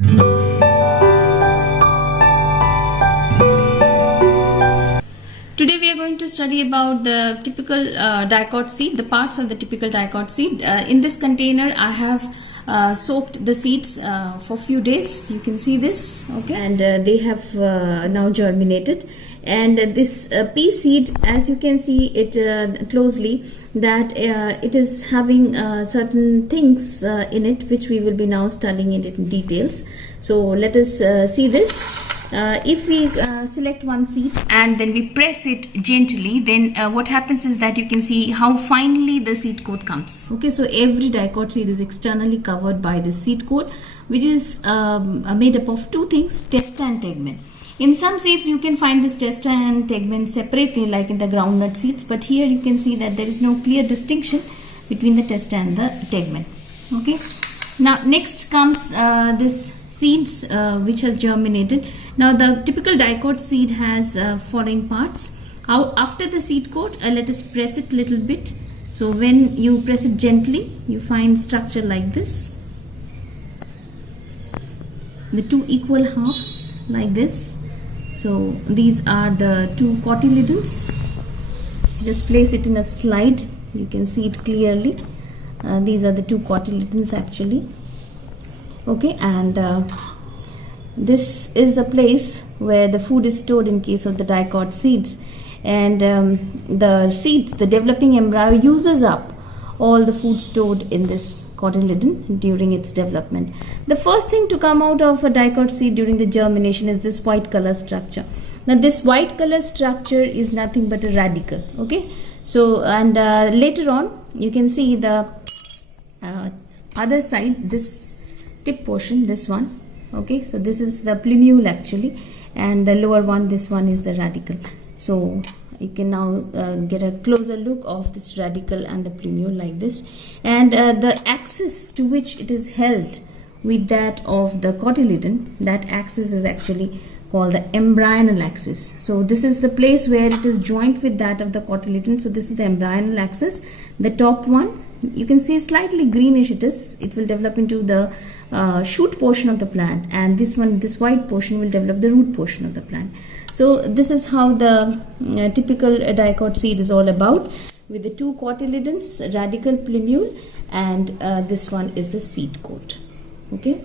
Today we are going to study about the typical dicot seed, the parts of the typical dicot seed. In this container I have soaked the seeds for a few days. You can see this, okay, and they have now germinated. And this pea seed, as you can see it closely, that it is having certain things in it which we will be now studying it in details. So let us see this. If we select one seed and then we press it gently, then what happens is that you can see how finely the seed coat comes. Okay, so every dicot seed is externally covered by the seed coat, which is made up of two things, testa and tegmen. In some seeds you can find this testa and tegmen separately, like in the groundnut seeds, but here you can see that there is no clear distinction between the testa and the tegmen. Okay, now next comes this seeds which has germinated. Now the typical dicot seed has following parts. After the seed coat, let us press it little bit. So when you press it gently, you find structure like this, the two equal halves like this. So these are the two cotyledons. Just place it in a slide, you can see it clearly. These are the two cotyledons actually. Okay, and this is the place where the food is stored in case of the dicot seeds. And the seeds, the developing embryo, uses up all the food stored in this cotyledon during its development. The first thing to come out of a dicot seed during the germination is this white color structure. Now this white color structure is nothing but a radicle. Okay, so and later on you can see the other side, this tip portion, this one. Okay, so this is the plumule actually, and the lower one, this one is the radicle. So you can now get a closer look of this radicle and the plumule like this, and the axis to which it is held with that of the cotyledon, that axis is actually called the embryonal axis. So this is the place where it is joined with that of the cotyledon. So this is the embryonal axis. The top one, you can see slightly greenish it is. It will develop into the shoot portion of the plant, and this one, this white portion, will develop the root portion of the plant. So this is how the typical dicot seed is all about, with the two cotyledons, radicle, plumule, and this one is the seed coat. Okay.